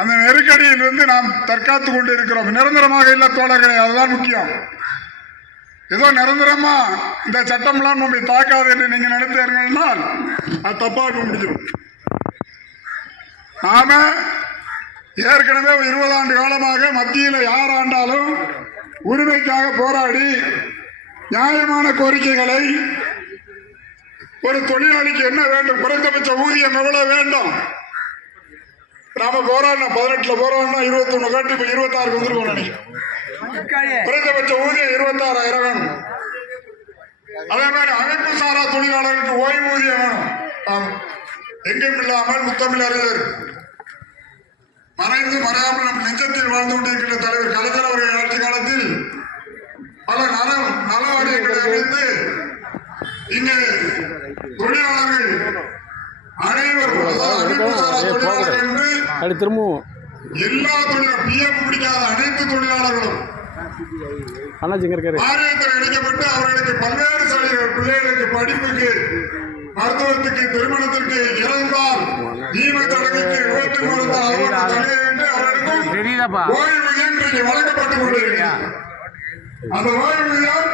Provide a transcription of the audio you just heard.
அந்த நெருக்கடியிலிருந்து நாம் தற்காத்து கொண்டு இருக்கிறோம் நிரந்தரமாக இல்ல தோழர்களே அதுதான் முக்கியம். ஏதோ நிரந்தரமா இந்த சட்டம்லாம் நம்மை தாக்காது என்று நீங்க நினைத்தீர்கள்னால் அது தப்பாக முடியும். நாம ஏற்கனவே இருபது ஆண்டு காலமாக மத்தியில் யார் ஆண்டாலும் உரிமைக்காக போராடி நியாயமான கோரிக்கைகளை ஒரு தொழிலாளிக்கு என்ன வேண்டும்? குறைந்தபட்ச ஊதியம் எவ்வளவு வேண்டும்? நாம போராடினோம் பதினெட்டுல போராடினோம் இருபத்தி ஒண்ணு காட்டி இப்ப இருபத்தாறு வந்துருக்கோம் நினைக்கிறேன் குறைந்தபட்ச ஊதியம் இருபத்தாறாயிரம் வேணும். அதே மாதிரி அமைப்பு சாரா தொழிலாளர்களுக்கு ஓய்வூதியம் வேணும். எங்கும் இல்லாமல் முத்தமிழ் அறிஞர். மறைந்து மறையாமல் நம் நெஞ்சத்தில் வாழ்ந்து கொண்டிருக்கின்ற தலைவர் கலைஞர் அவர்கள் ஆட்சி காலத்தில் பல நல நல வாரியங்களை அமைத்து இங்கே தொழிலாளர்கள் அனைவரும் அமைப்பு சாரா தொழிலாளர்கள் அப்படி திரும்பவும் எல்லா தொழிலாளர் பிஎஃப் பிடிக்காத அனைத்து தொழிலாளர்களும் அண்ணாச்சி இங்கே இருக்காரு. வாரியத்தில் இணைக்கப்பட்டு அவர்களுக்கு பல்வேறு சலுகைகள் பிள்ளைகளுக்கு படிப்புக்கு மருத்துவத்துக்கு திருமணத்திற்கு இறந்தால் ஈம விபத்து மருந்தால் அவர்களுக்கு சலுகை என்று அவர்களுக்கும் தெரியலப்பா ஓய்வூதியம் இன்றைக்கு வழங்கப்பட்டுக் கொண்டிருக்கிறது. அந்த ஓய்வூதியம்